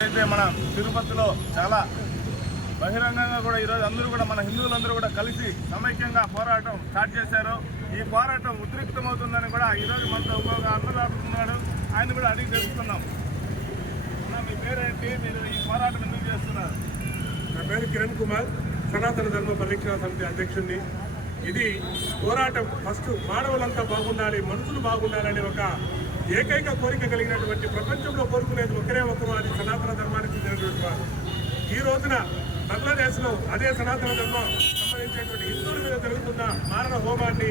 అయితే మన తిరుపతిలో చాలా బహిరంగంగా కూడా ఈరోజు అందరూ కూడా మన హిందువులందరూ కూడా కలిసి సమైక్యంగా పోరాటం స్టార్ట్ చేశారు. ఈ పోరాటం ఉద్రిక్తమవుతుందని కూడా ఈరోజు మనతో ఇంకొక అన్నదాడుతున్నాడు ఆయన కూడా అడిగి తెలుసుకున్నాం మీ పేరేంటి? మీరు ఈ పోరాటం ఎందుకు చేస్తున్నారు? నా పేరు కిరణ్ కుమార్. సనాతన ధర్మ పరిరక్షణ సమితి అధ్యక్షుడిని. ఇది పోరాటం ఫస్ట్ మానవులంతా బాగుండాలి మనుషులు బాగుండాలని ఒక ఏకైక కోరిక కలిగినటువంటి ప్రపంచంలో కోరుకునేది ఒకరే ఒకరు అది సనాతన ధర్మానికి చెందినటువంటి వారు. ఈ రోజున బంగ్లాదేశ్లో అదే సనాతన ధర్మం సంబంధించినటువంటి హిందువుల మీద జరుగుతున్న మారణ హోమాన్ని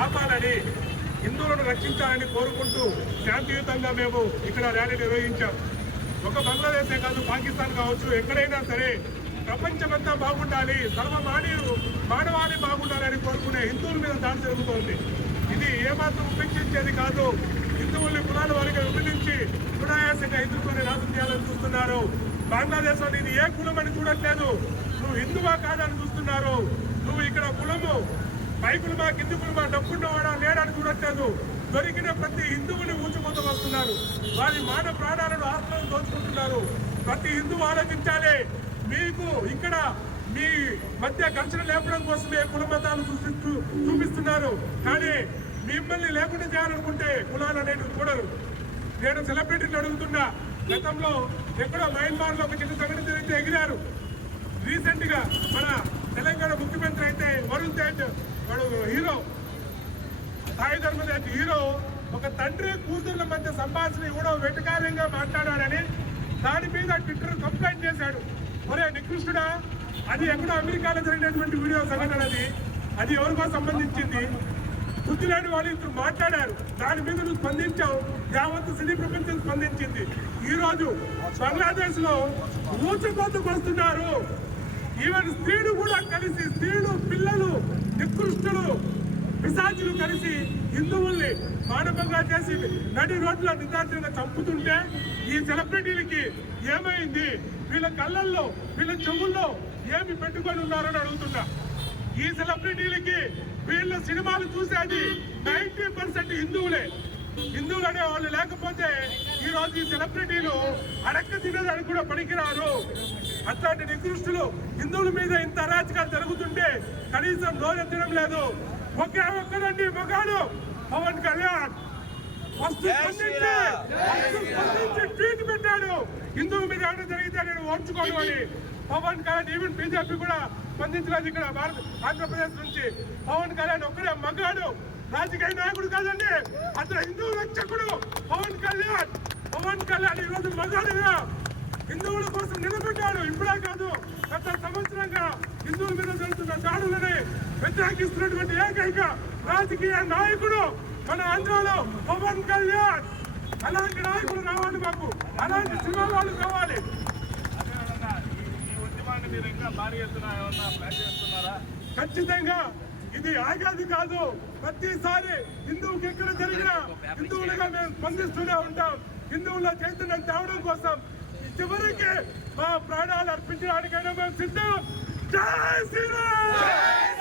ఆపాలని హిందువులను రక్షించాలని కోరుకుంటూ శాంతియుతంగా మేము ఇక్కడ ర్యాలీ నిర్వహించాం. ఒక బంగ్లాదేశే కాదు పాకిస్తాన్ కావచ్చు ఎక్కడైనా సరే ప్రపంచమంతా బాగుండాలి సర్వ మానవులు మానవాళి బాగుండాలని కోరుకునే హిందువుల మీద దాడి జరుగుతోంది. ఇది ఏమాత్రం ఉపేక్షించేది కాదు హిందువుల్ని కులాల వారికి విభజించి సునాయాసంగా హిందుత్వాన్ని రాజకీయాలను చూస్తున్నారు. బంగ్లాదేశ్లో ఇది ఏ కులం అని చూడట్లేదు. నువ్వు హిందువా కాదని చూస్తున్నారు. నువ్వు ఇక్కడ కులము పై కులమా కింది కులమా డబ్బున్నవాడా లేడని చూడట్లేదు. దొరికిన ప్రతి హిందువుని ఊచుకోతూ వస్తున్నారు. వారి మాన ప్రాణాలను ఆత్మలను దోచుకుంటున్నారు. ప్రతి హిందువు ఆలోచించాలి. మీకు ఇక్కడ మీ మధ్య ఘర్షణ లేపడం కోసమే కుల మతాలు చూపిస్తున్నారు. కానీ మిమ్మల్ని లేకుండా చేయాలనుకుంటే కులాలు అనేటివి చూడరు. నేను సెలబ్రిటీని అడుగుతున్నా. గతంలో ఎక్కడో మయన్మార్లో ఒక చిన్న సంఘటన జరిగితే ఎగిరారు. రీసెంట్గా మన తెలంగాణ ముఖ్యమంత్రి అయితే వరుణ్ తేజ్ వాడు హీరో. సాయి ధర్మరాజ్ హీరో ఒక తండ్రి కూతుర్ల మధ్య సంభాషణ ఇవ్వడం వెటకార్యంగా మాట్లాడాడని దాని మీద ట్విట్టర్ కంప్లైంట్ చేశాడు. ఒరే నికృష్ణుడా అది ఎక్కడో అమెరికాలో జరిగినటువంటి వీడియో సంఘటన అది. అది ఎవరికో సంబంధించింది. బుద్ధి లేని వాళ్ళు ఇద్దరు మాట్లాడారు. దాని మీద నువ్వు స్పందించావు. యావత్తు సినీ ప్రపంచం స్పందించింది. ఈ రోజు బంగ్లాదేశ్లో ఊచకోతకు వస్తున్నారు ఈవెన్ స్త్రీలు కూడా కలిసి స్త్రీలు పిల్లలు నికృష్టులు పిశాచులు కలిసి హిందువుల్ని మానవంగా చేసి నడి రోడ్ల నిర్దాక్షిణంగా చంపుతుంటే ఈ సెలబ్రిటీలకి ఏమైంది? వీళ్ళ కళ్ళల్లో వీళ్ళ చెవుల్లో ఏమి పెట్టుకొని ఉన్నారని అడుగుతున్నా. ఈ సెలబ్రిటీలకి వీళ్ళ సినిమాలు చూసేది నైన్టీ పర్సెంట్ హిందువులే. హిందువులు అనే వాళ్ళు లేకపోతే ఈ రోజు ఈ సెలబ్రిటీలు అడక్క తినేదానికి కూడా పనికిరారు. అట్లాంటి నికృష్టులు హిందువుల మీద ఇంత అరాచకాలు జరుగుతుంటే కనీసం నోరెత్తడం లేదు. ఒకే ఒక్కరండి మగాడు పవన్ కళ్యాణ్. ఫస్ట్ స్పందించి ఫస్ట్ స్పందించి ట్వీట్ పెట్టాడు. హిందువుల మీద ఏమైనా జరిగితే నేను ఓర్చుకోను అని పవన్ కళ్యాణ్ ఈవెన్ బీజేపీ కూడా స్పందించలేదు ఇక్కడ భారత ఆంధ్రప్రదేశ్ నుంచి. పవన్ కళ్యాణ్ ఒక్కడే మగాడు రాజకీయ నాయకుడు కాదండి. అతను హిందూ రక్షకుడు పవన్ కళ్యాణ్. పవన్ కళ్యాణ్ ఈ రోజు మగాడుగా. హిందువుల కోసం నిలబెట్టాడు ఇప్పుడే కాదు గత సంవత్సరంగా హిందువుల మీద జరుగుతున్న దాడులని వ్యతిరేకిస్తున్నటువంటి ఏకైక రాజకీయ నాయకుడు మన ఆంధ్రలో పవన్ కళ్యాణ్ అలాంటి నాయకులు రావాలి మాకు. అలాంటి సినిమా వాళ్ళు కావాలి. ఈ ఉద్యమాన్ని మీరు ఇంకా భారీ ఎత్తున ప్లాన్ చేస్తున్నారా ఖచ్చితంగా ఇది ఆగాది కాదు. ప్రతిసారి హిందువుకి ఎక్కడ జరిగినా హిందువులుగా మేము స్పందిస్తూనే ఉంటాం. హిందువుల చైతన్యం తేవడం కోసం చివరికి మా ప్రాణాలు అర్పించడానికైనా మేము సిద్ధం. జై శ్రీరామ్!